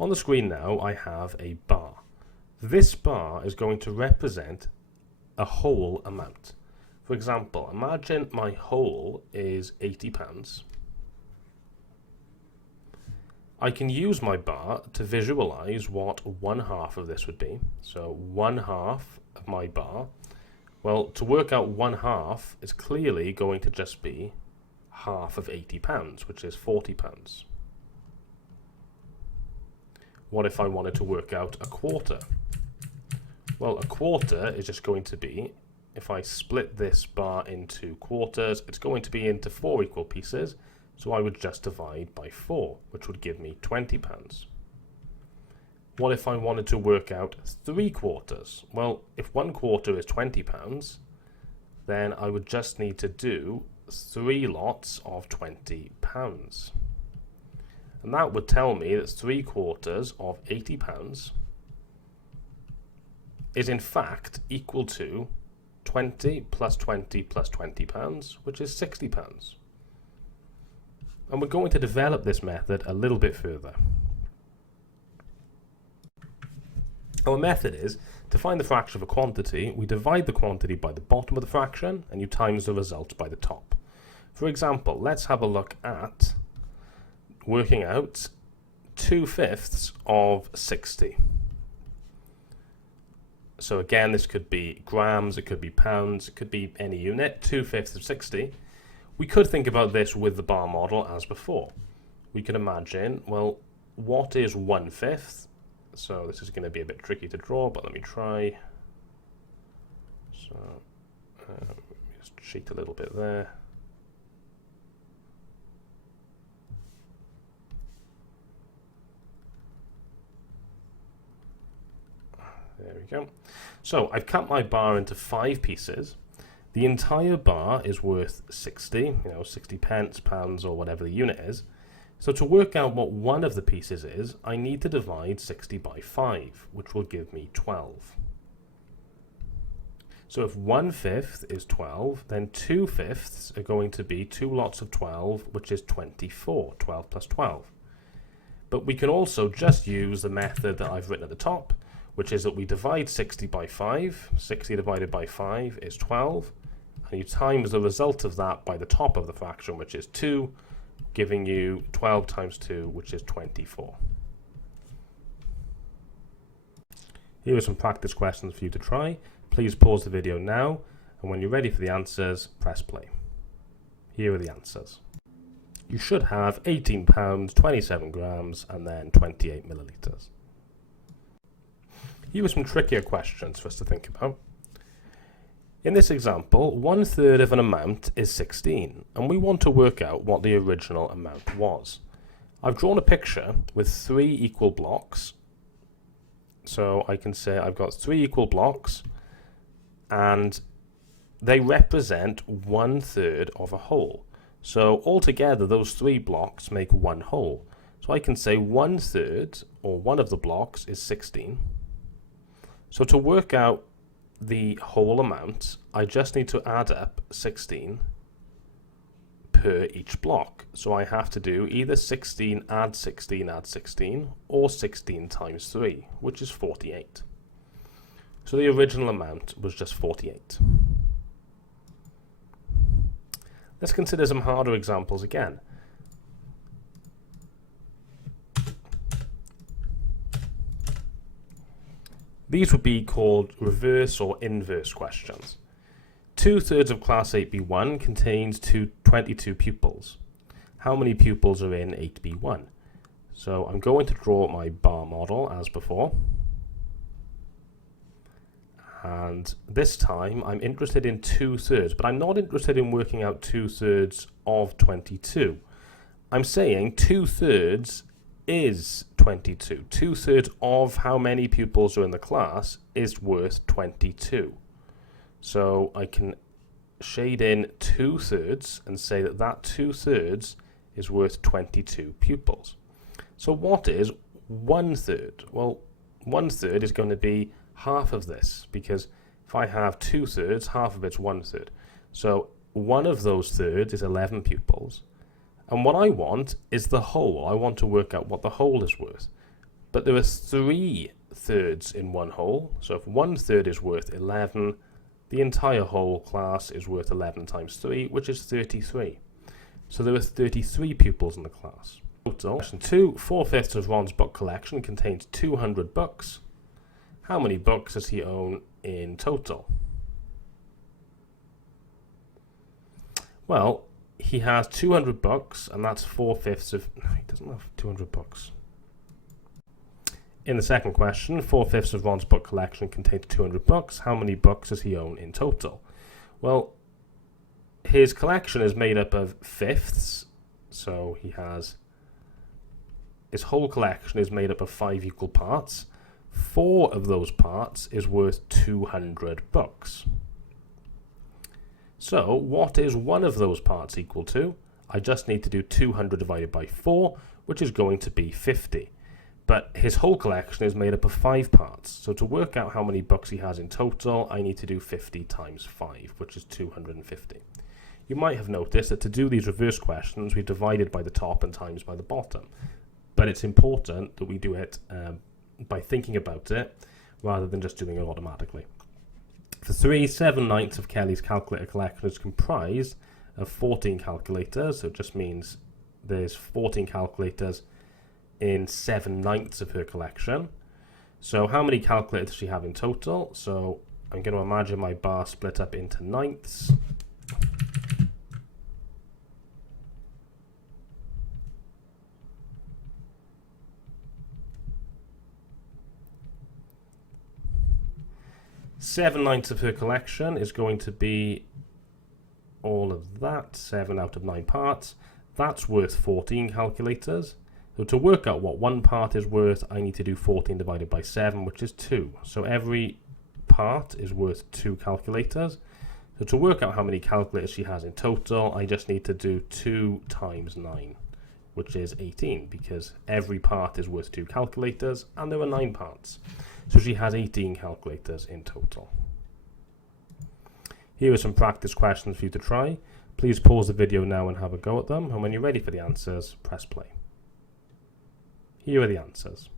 On the screen now, I have a bar. This bar is going to represent a whole amount. For example, imagine my whole is £80. I can use my bar to visualize what 1/2 of this would be. So 1/2 of my bar. Well, to work out 1/2 is clearly going to just be half of £80, which is £40. What if I wanted to work out a quarter? Well, a quarter is just going to be, if I split this bar into quarters, it's going to be into 4 equal pieces. So I would just divide by 4, which would give me £20. What if I wanted to work out 3/4? Well, if 1/4 is £20, then I would just need to do 3 lots of £20. And that would tell me that 3/4 of £80 is in fact equal to 20 plus 20 plus £20, which is £60. And we're going to develop this method a little bit further. Our method is, to find the fraction of a quantity, we divide the quantity by the bottom of the fraction, and you times the result by the top. For example, let's have a look at working out 2/5 of 60. So again, this could be grams, it could be pounds, it could be any unit. 2/5 of 60. We could think about this with the bar model as before. We could imagine, well, what is 1/5? So this is going to be a bit tricky to draw, but let me try. So just cheat a little bit there. There we go. So I've cut my bar into 5 pieces. The entire bar is worth 60, 60 pence, pounds, or whatever the unit is. So to work out what one of the pieces is, I need to divide 60 by 5, which will give me 12. So if 1/5 is 12, then 2/5 are going to be 2 lots of 12, which is 24, 12 plus 12. But we can also just use the method that I've written at the top, which is that we divide 60 by 5. 60 divided by 5 is 12. And you times the result of that by the top of the fraction, which is 2, giving you 12 times 2, which is 24. Here are some practice questions for you to try. Please pause the video now, and when you're ready for the answers, press play. Here are the answers. You should have 18 pounds, 27 grams, and then 28 millilitres. Here are some trickier questions for us to think about. In this example, 1/3 of an amount is 16, and we want to work out what the original amount was. I've drawn a picture with 3 equal blocks. So I can say I've got 3 equal blocks, and they represent 1/3 of a whole. So altogether, those 3 blocks make one whole. So I can say 1/3, or one of the blocks, is 16. So to work out the whole amount, I just need to add up 16 per each block. So I have to do either 16 add 16 add 16, or 16 times 3, which is 48. So the original amount was just 48. Let's consider some harder examples again. These would be called reverse or inverse questions. 2/3 of class 8B1 contains 22 pupils. How many pupils are in 8B1? So I'm going to draw my bar model as before. And this time I'm interested in 2/3, but I'm not interested in working out 2/3 of 22. I'm saying 2/3 is 22. 2/3 of how many pupils are in the class is worth 22. So I can shade in 2/3 and say that that 2/3 is worth 22 pupils. So what is 1/3? Well, 1/3 is going to be half of this, because if I have 2/3, half of it's 1/3. So one of those thirds is 11 pupils. And what I want is the whole. I want to work out what the whole is worth. but there are 3 thirds in one whole. So if 1/3 is worth 11, the entire whole class is worth 11 times 3, which is 33. So there are 33 pupils in the class. Total. Question 2. 4/5 of Ron's book collection contains 200 books. How many books does he own in total? Well, he has 200 books, and that's 4/5 of... No, he doesn't have 200 books. In the second question, 4/5 of Ron's book collection contains 200 books. How many books does he own in total? Well, his collection is made up of fifths, so he has... His whole collection is made up of 5 equal parts. 4 of those parts is worth 200 books. So, what is one of those parts equal to? I just need to do 200 divided by 4, which is going to be 50. But his whole collection is made up of 5 parts. So to work out how many books he has in total, I need to do 50 times 5, which is 250. You might have noticed that to do these reverse questions, we've divided by the top and times by the bottom. But it's important that we do it by thinking about it, rather than just doing it automatically. For 3, 7/9 of Kelly's calculator collection is comprised of 14 calculators, so it just means there's 14 calculators in 7/9 of her collection. So how many calculators does she have in total? So I'm going to imagine my bar split up into ninths. Seven-ninths of her collection is going to be all of that, 7 out of 9 parts. That's worth 14 calculators. So to work out what one part is worth, I need to do 14 divided by 7, which is 2. So every part is worth 2 calculators. So to work out how many calculators she has in total, I just need to do 2 times 9, which is 18, because every part is worth 2 calculators, and there are 9 parts. So she has 18 calculators in total. Here are some practice questions for you to try. Please pause the video now and have a go at them, and when you're ready for the answers, press play. Here are the answers.